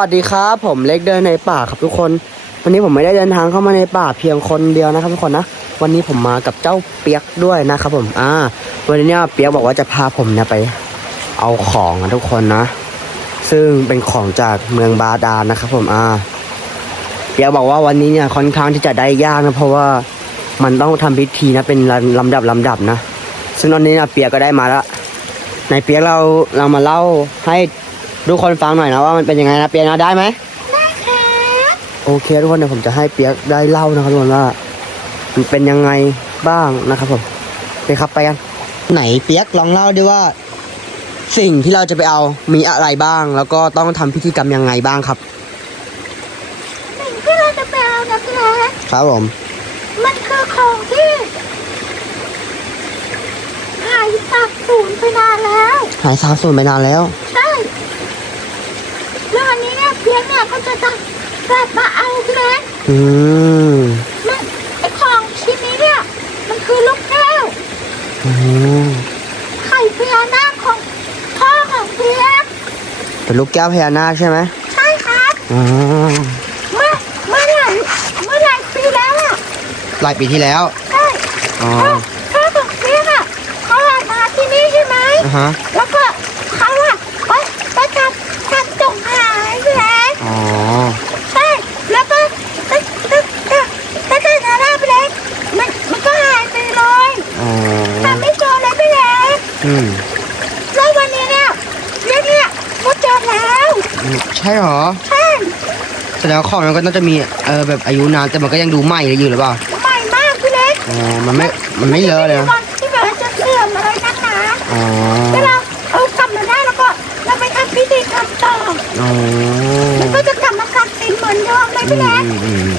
วัสดีครับผมเล็กเดินในป่าครับทุกคน วันนี้ผมไม่ได้เดินทางเข้ามาในป่าเพียงคนเดียวนะครับทุกคนนะวันนี้ผมมากับเจ้าเปียกด้วยนะครับผมอ่าวันนี้เนี่ยเปียกบอกว่าจะพาผมเนี่ยไป เอาของนะทุกคนนะ ซึ่งเป็นของจากเมืองบาดาลนะครับผมอ่าเปียกบอกว่าวันนี้เนี่ยค่อนข้างที่จะได้ยากนะเพราะว่ามันต้องทำพิธีนะเป็นลำดับลำดับนะ ซึ่งตอนนี้นะเปียกก็ได้มาแล้วในเปียกเราเรามาเล่าให้ ทุกคนฟังหน่อยนะว่ามันเป็นยังไงนะเปียกนะได้ไหมได้ครับโอเคทุกคนเดี๋ยวผมจะให้เปียกได้เล่านะครับทุกคนว่ามันเป็นยังไงบ้างนะครับผมไปครับไปกัน ไหนเปียกลองเล่าดิว่า สิ่งที่เราจะไปเอามีอะไรบ้าง แล้วก็ต้องทำพิธีกรรมยังไงบ้างครับสิ่งที่เราจะไปเอานะพี่แล็กครับผมมันคือของที่หายสับสูญไปนานแล้ว หายสาบสูญไปนานแล้ว ใช่ แล้ววันนี้เนี่ยเพียงเนี่ยก็จะต้องกลับมาเอาพี่แล็กอืมมันไอของชิ้นนี้เนี่ย มันคือลูกแก้วอืมไข่พญานาคของพ่อของเพียงเป็นลูกแก้วพญานาคใช่ไหมใช่ครับอ๋อเมื่อเมื่อไหร่เมื่อไหร่ปีแล้วอะหลายปีที่แล้วใช่อ๋อพ่อพ่อของเพียงอะเขาอะมาที่นี่ใช่ไหมอะฮะแล้วก็เขาอะไปไปจับจับจงหายไปแล้ว อ๋อ ใช่แล้วก็ไปไปไปไปเจอหน้าหน้าไปเลยมันมันก็หายไปเลย อ๋อ แต่ไม่เจอเลยไปแล้ว อืม แล้ววันนี้เนี่ยเนี่ยเนี่ยก็เจอแล้ว ใช่เหรอ ใช่ แส ดงว่าของมันก็น่าจะมีเออแบบอายุนานแต่มันก็ยังดูใหม่อยู่หรือเปล่าใหม่มากพี่เล็กอ๋อมันไม่มันไม่เลอะเลยไม่นะมีวันที่แบบว่าจะเสื่อมอะไรนักหนาอ๋อเวลาเอากลับมาได้แล้วก็เราไปทำพิธีทำต่ออ๋อมันก็จะกลับมากัดสินเหมือนเดิมเลยอืพี่มเล็กอืมอืม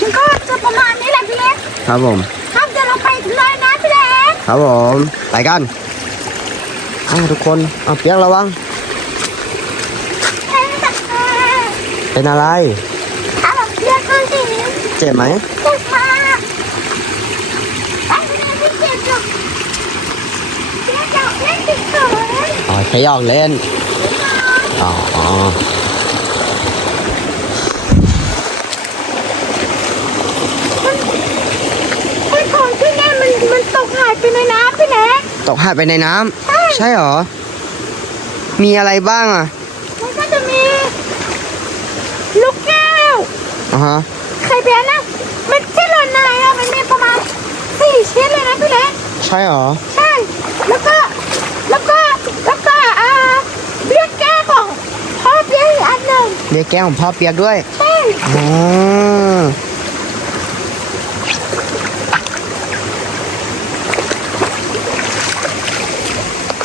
มันก็จะประมาณนี้แหละพี่เล็กครับผมครับเดี๋ยวเราไปเลยนะพี่เล็กครับผมไปกันอ้าวทุกคนเอาเปียกระวัง เอ๊ะเอ่อ เป็นอะไรถ้าเราเรียกก็สิเจ็บไหมเจ็บมากไอ้พี่เล็กไม่เจ็บหรอกพี่เล็กอยากเล่นติดเฉยอ๋อแค่หยอกเล่นอ๋ออ๋อไอ้ของที่เนี่ยมันมันตกหายไปในน้ำพี่เล็กตกหายไปในน้ำใช่ใช่เหรอ มีอะไรบ้างอะมันก็จะมี ลูกแก้วอ๋อฮะไข่เบียร์นะ มันที่หล่นในอะมันมีประมาณสี่ชิ้นเลยนะพี่เล็กใช่เหรอ ใช่ แล้วก็ แล้วก็ แล้วก็อ่าเรียกแก้วของพ่อเบี้ยอีกอันหนึ่งเรียกแก้วของพ่อเปียกด้วย ใช่ อ๋อ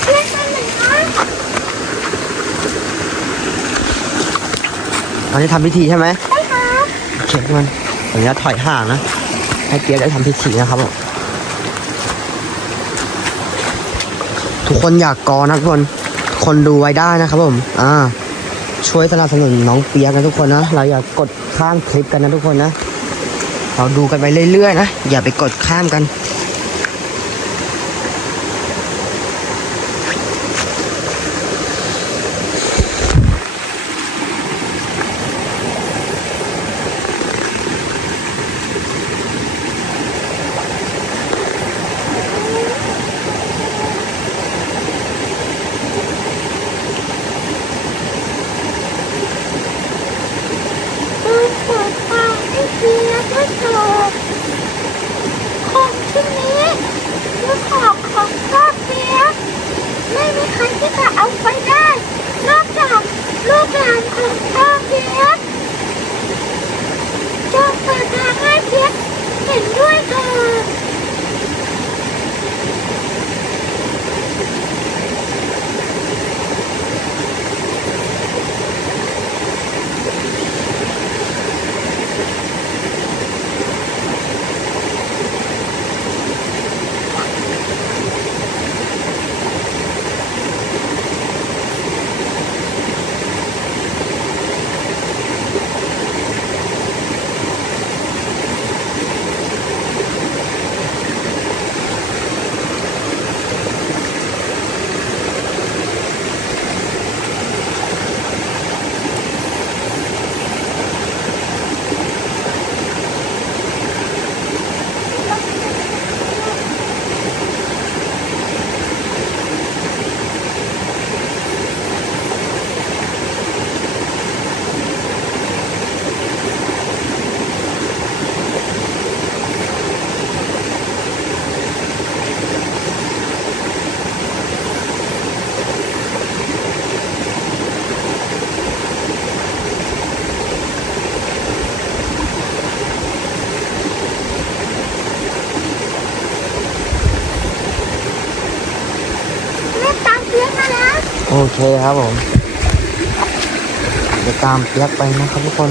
เรียกอันหนึ่งนะ ตอนนี้ทำพิธีใช่ไหมใช่ครับโอเคทุกคนผมจะถอยห่างนะ ให้เปียกได้ทำพิธีนะครับผมทุกคนอยากกอนะทุกคน คนดูไว้ได้นะครับผม อ่า ช่วยสนับสนุนน้องเปียกนะทุกคนนะ เราอย่ากกดข้ามคลิปกันนะทุกคนนะ เราดูกันไปเรื่อยๆนะ อย่าไปกดข้ามกัน คครับผมเดี๋ยวตามเปียกไปนะครับทุกคน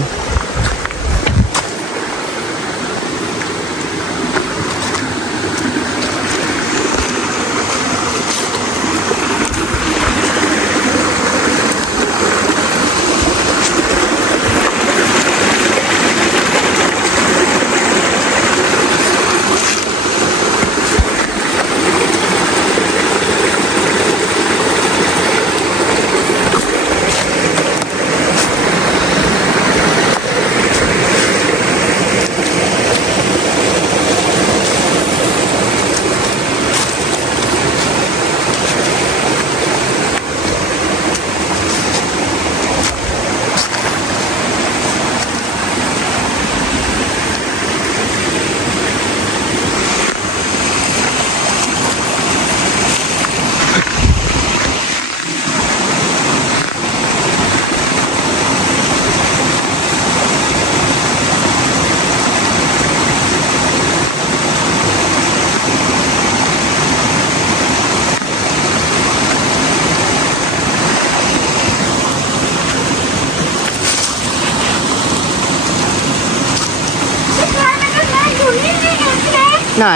ไหน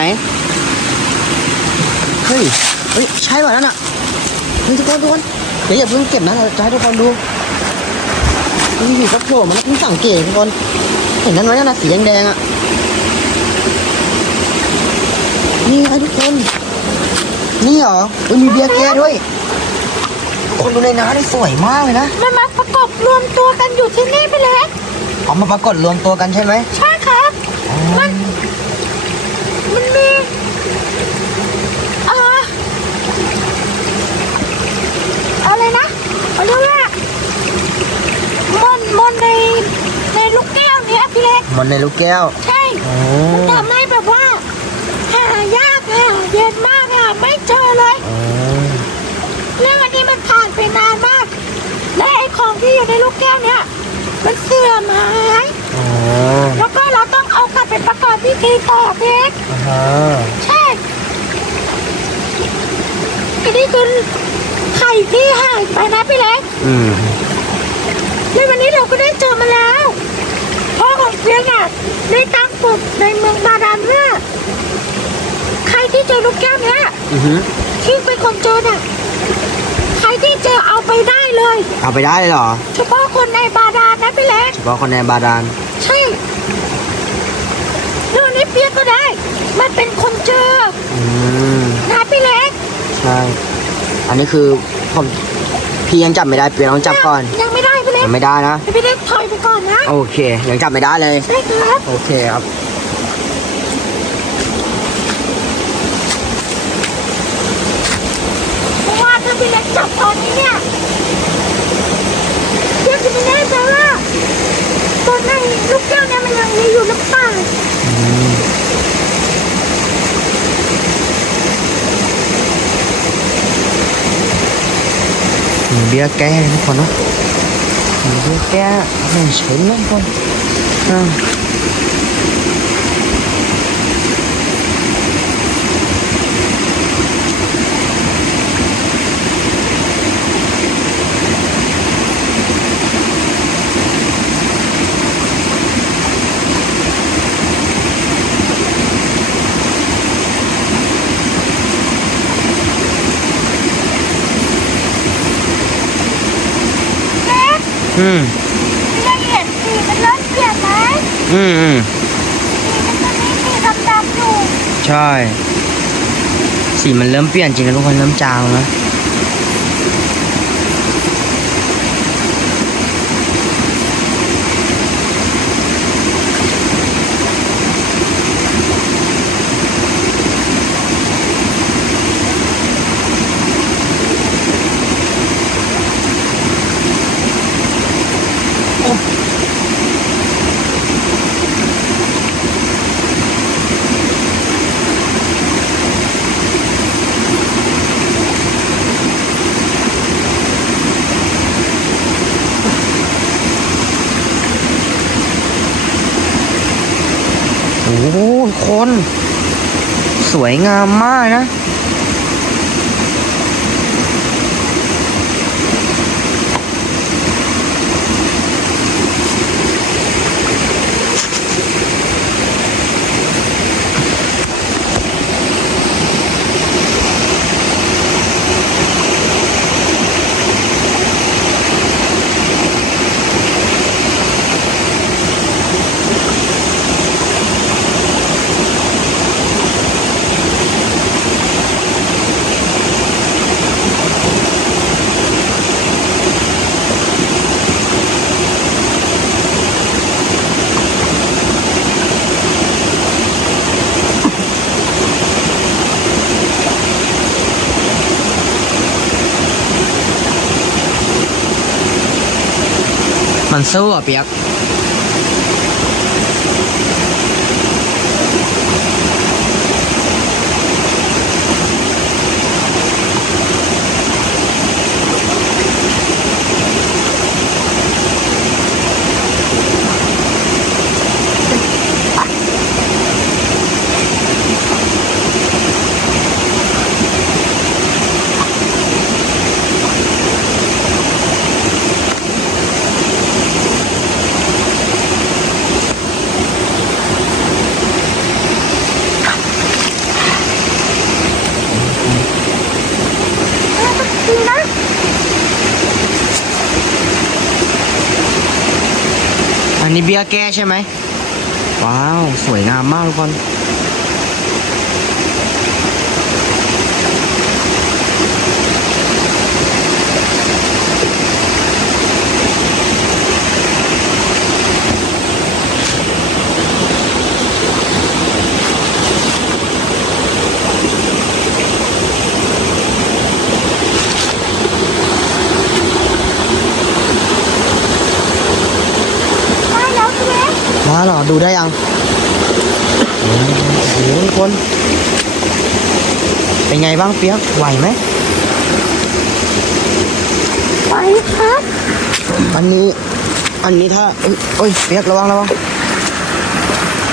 เฮ้ย เฮ้ย ใช่ป่ะนั่นอะเฮ้ยทุกคนทุกคนเดี๋ยวอย่าเพิ่งเก็บนะเราจะให้ทุกคนดูมันอยู่กับโผล่มันเพิ่งสังเกตทุกคน เห็นนั่นไหมนั่นน่ะสีแดงๆอะ นี่ไงทุกคน นี่เหรอเฮ้ยมีเบียร์แก้ด้วยทุกคนดูในน้ำได้สวยมากเลยนะ มันมาประกอบรวมตัวกันอยู่ที่นี่พี่เล็กเอามาปรากฏรวมตัวกันใช่ไหม ใช่ครับ มัน มันมีอ่าอะไรนะเขาเรียกว่ามอนมอนในในลูกแก้วเนี้ยพี่เล็กมันในลูกแก้ว ใช่โอ้มันทำให้แบบว่า หายากหาเย็นมากอะไม่เจอเลยโอ้เรื่องอันนี้มันผ่านไปนานมาก และไอ้ของที่อยู่ในลูกแก้วเนี้ยมันเสื่อมหาย โอ้แล้วก็เราต้องเอากลับไปประกอบพิธีต่อพี่เล็ก อ่าฮะใช่อันนี้คือไข่ที่หายไปนะพี่เล็กอืมในวันนี้เราก็ได้เจอมาแล้วพ่อของเพียงอะได้ตั้งปลุกในเมืองบาดาลว่าใครที่เจอลูกแก้วเนี้ยอือฮึที่เป็นคนเจอน่ะใครที่เจอเอาไปได้เลย เอาไปได้เลยเหรอ เฉพาะคนในบาดาลนะพี่เล็ก เฉพาะคนในบาดาล ใช่ เรื่องนี้เปียกก็ได้ มันเป็นคนเจออืมนะพี่เล็กใช่ อันนี้คือผมพี่ยังจับไม่ได้เปียต้องจับก่อนยังไม่ได้พี่เล็กยังไม่ได้นะ พี่เล็กถอยไปก่อนนะโอเค ยังจับไม่ได้เลยใช่ครับ โอเคครับ เพราะว่าถ้าพี่เล็กจับตอนนี้เนี่ยเปียกจะไม่แน่ใจว่าตัวในลูกแก้วเนี่ยมันยังมีอยู่หรือเปล่ามีเบี้ยแก้ทุกคนเนาะมี เบี้ยแก้หนึ่งชิ้นนะทุกคนอ่าอืม พี่เล็กเห็นสีมันเริ่มเปลี่ยนไหม อืมอืม สีมันจะมีสีดำๆอยู่ ใช่ สีมันเริ่มเปลี่ยนจริงนะทุกคนเริ่มจางแล้วนะ โอ้โหคน สวยงามมากนะ มันสู้อะเปียก เออมันดีนะ อั นี่เบียร์แก้ใช่ไหม ว้าว สวยงามมากทุกคน ได้แล้วใช่ไหม ว้าเหรอ ดูได้ยังโอ้โหทุกคน เป็นไงบ้างเปียก ไหวไหมไปครับ อันนี้ อันนี้ถ้าเอ้ยเอ้ย เปียกระวังระวัง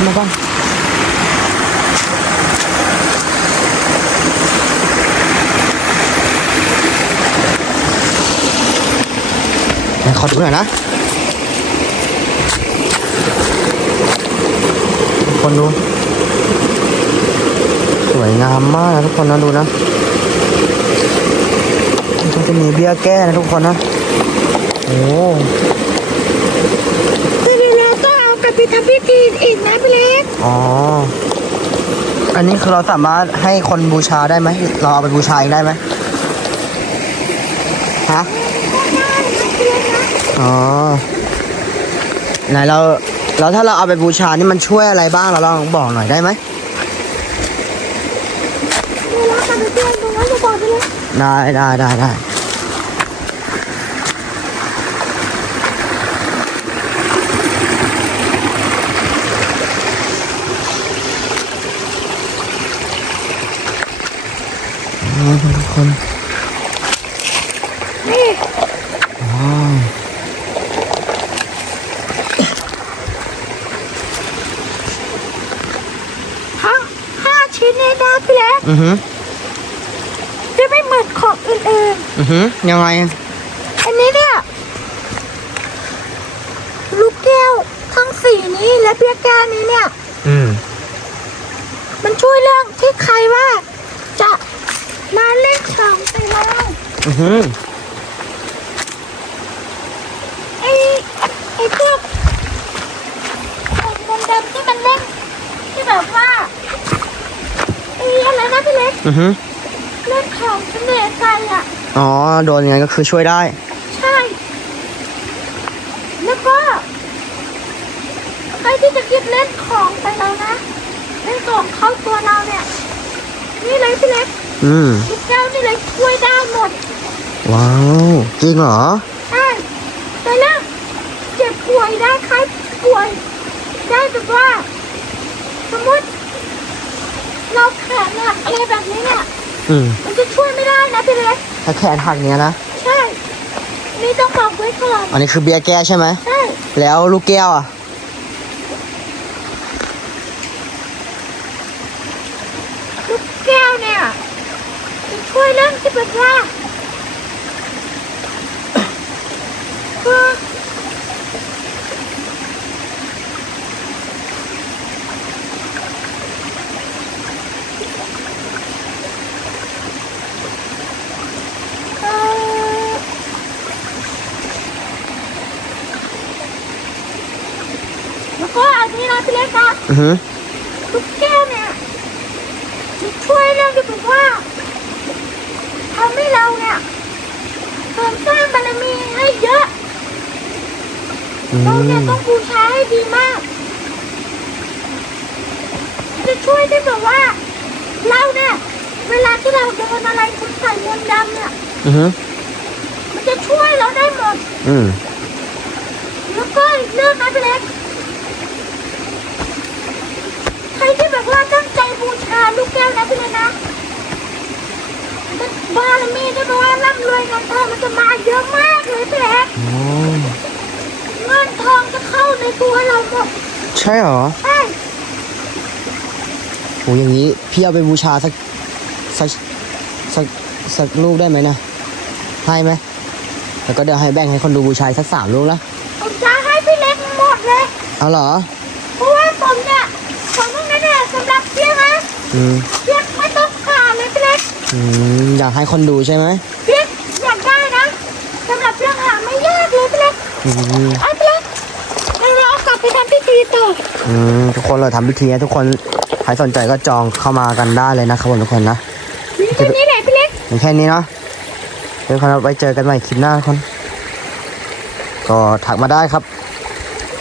มาบ้างไหนขอดูหน่อยนะ ทุก คนดู สวยงามมากนะทุกคนนะดูนะมันก็จะมีเบี้ยแก้นะทุกคนนะ โอ้แต่เดี๋ยวเราต้องเอากลับไปทำพิธีอีกนะพี่เล็ก อ๋อ อันนี้คือเราสามารถให้คนบูชาได้ไหม เราเอาไปบูชาเองได้ไหมฮะได้นะพี่เล็กนะอ๋อ ไหนเรา แล้วถ้าเราเอาไปบูชานี่มันช่วยอะไรบ้างเราลองบอกหน่อยได้ไหมได้ได้ได้ได้ทุกคน ว้าว ทั้ง ห้าชิ้นนี้นะพี่เล็กอือหือจะไม่เหมือนของอื่นอือหือยังไงๆ อันนี้เนี่ย ลูกแก้วทั้งสีนี้และเบียร์แก้วนี้เนี่ย อืมมันช่วยเรื่องที่ใครว่า จะมาเล่นของใส่เราอือหือไอ้ไอ้พวกของมนต์ดำที่มันเล่นที่แบบว่า ไอ้อะไรนะพี่เล็กอือหือเล่นของเสน่ห์ใจอะ อ๋อ โดนยังไงก็คือช่วยได้ ใช่ แล้วก็ใครที่จะคิดเล่นของไปเรานะเล่นของเข้าตัวเราเนี่ย นี่เลยพี่เล็กอืมลูกแก้วนี่เลยช่วยได้หมด ว้าว จริงเหรอ ใช่แต่ละเจ็บป่วยได้ใครป่วย ได้แบบว่า สมมติ เราแขนหักอะไรแบบนี้เนี่ยอืมมันจะช่วยไม่ได้นะพี่เล็กถ้าแขนหักเนี้ยนะ ใช่ นี่ต้องบอกไว้ก่อนอันนี้คือเบียร์แก้ใช่ไหม ใช่แล้วลูกแก้วอะ ลูกแก้วเนี่ยจะช่วยเรื่องที่แบบว่าคือเอ่อแล้วก็อั นนี้นะพี่เล็กนะอือหือลูกแก้วเนี่ยจะช่วยเรื่องที่แบบว่าทำให้เราเนี่ยเสริมสร้างบารมีให้เยอะอืเราเนี่ยมต้องบูชาให้ดีมาก จะช่วยได้แบบว่าเราเนี่ยเวลาที่เราโดนอะไรคุณใส่มนต์ดำเนี่ย อือหือมันจะช่วยเราได้หมด อืมแล้วก็อีกเรื่องนะพี่เล็ก ใครที่แบบว่าตั้งใจบูชาลูกแก้ว นะพี่เล็กนะมันบารมีที่แบบว่าร่ำรวยเงินทองมันจะมาเยอะมากเลยพี่เล็กโอ้เงินทองจะเข้าในตัวเราหมด ใช่เหรอ ใช่โหอย่างนี้พี่เอาไปบูชาสักสักสักสักลูกได้ไหมนะให้ไหมแล้วก็เดี๋ยวให้แบ่งให้คนดูบูชาอีกสักสามลูกละผมจะให้พี่เล็กหมดเลย เอาเหรอ เพราะว่าผมเนี่ยผมต้องนั้นเนี่ยสำหรับเพียงนะอืมเพียงไม่ต้องการเลยพี่เล็ก อืมอยากให้คนดูใช่ไหมเพียงอยากได้นะสำหรับเพียงหาไม่ยากเลยพี่เล็กอืมไอ้พี่เล็กเราเราเอากลับไปทำพิธีต่ออืมทุกคนเราทำพิธีนะทุกคนใครสนใจก็จองเข้ามากันได้เลยนะครับผมทุกคนนะนี่แค่นี้แหละพี่เล็กอย่างแค่นี้เนาะเดี๋ยวคนเราไปเจอกันใหม่คลิปหน้าทุกคน ก็ถักมาได้ครับ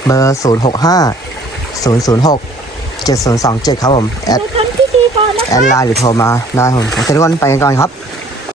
เบอร์ 0 6 5 0 0 6 7 0 2 7 ครับผมแอด เราทำพิธีต่อนนะคะ แอดไลน์หรือโทรมาได้ครับผมโอเคทุกคนไปกันก่อนครับ